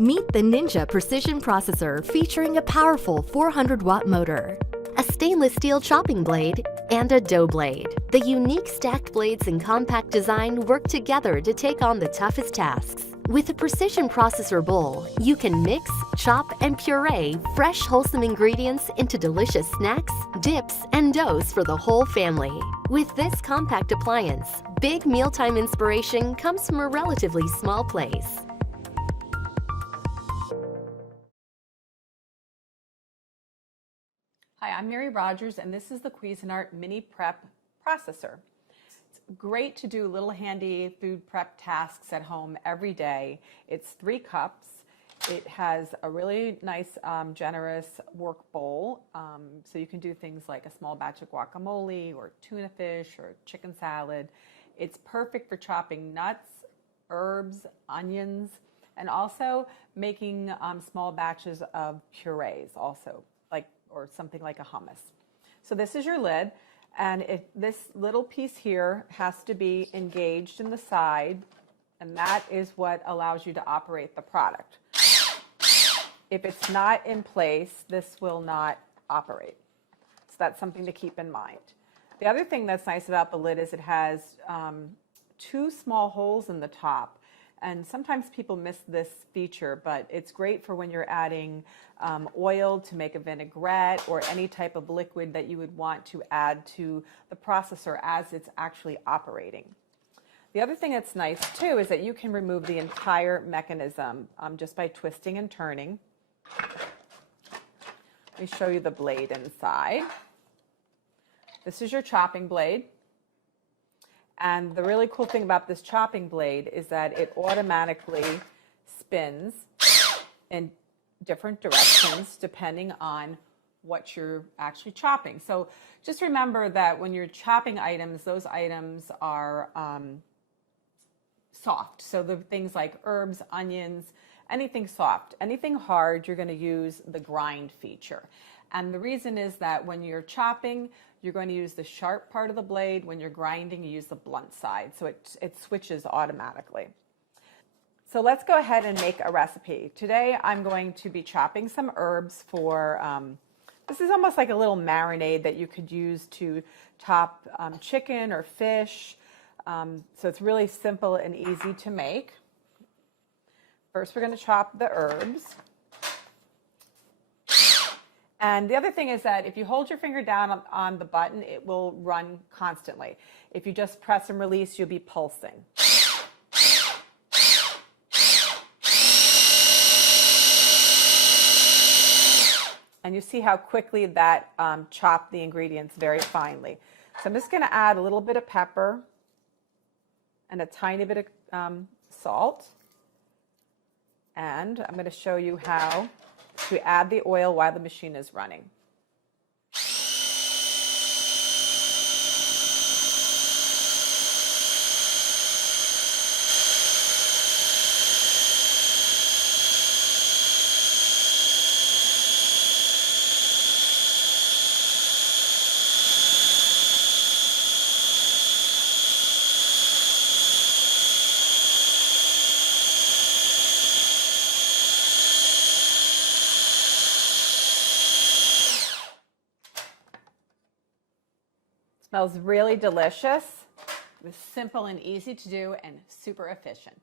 Meet the Ninja Precision Processor featuring a powerful 400-watt motor, a stainless steel chopping blade, and a dough blade. The unique stacked blades and compact design work together to take on the toughest tasks. With a precision processor bowl, you can mix, chop, and puree fresh, wholesome ingredients into delicious snacks, dips, and doughs for the whole family. With this compact appliance, big mealtime inspiration comes from a relatively small place. Hi, I'm Mary Rogers, and this is the Cuisinart Mini Prep Processor. It's great to do little handy food prep tasks at home every day. It's 3 cups. It has a really nice, generous work bowl, so you can do things like a small batch of guacamole or tuna fish or chicken salad. It's perfect for chopping nuts, herbs, onions, and also making small batches of purees also, or something like a hummus. So this is your lid, and this little piece here has to be engaged in the side, and that is what allows you to operate the product. If it's not in place, this will not operate. So that's something to keep in mind. The other thing that's nice about the lid is it has 2 small holes in the top. And sometimes people miss this feature, but it's great for when you're adding oil to make a vinaigrette or any type of liquid that you would want to add to the processor as it's actually operating. The other thing that's nice too is that you can remove the entire mechanism just by twisting and turning. Let me show you the blade inside. This is your chopping blade. And the really cool thing about this chopping blade is that it automatically spins in different directions depending on what you're actually chopping. So just remember that when you're chopping items, those items are soft. So the things like herbs, onions, anything soft. Anything hard, you're going to use the grind feature. And the reason is that when you're chopping, you're going to use the sharp part of the blade. When you're grinding, you use the blunt side. So it switches automatically. So let's go ahead and make a recipe. Today, I'm going to be chopping some herbs for, this is almost like a little marinade that you could use to top chicken or fish. So it's really simple and easy to make. First, we're going to chop the herbs. And the other thing is that if you hold your finger down on the button, it will run constantly. If you just press and release, you'll be pulsing. And you see how quickly that chopped the ingredients very finely. So I'm just going to add a little bit of pepper and a tiny bit of salt. And I'm going to show you how to add the oil while the machine is running. Smells really delicious. It was simple and easy to do and super efficient.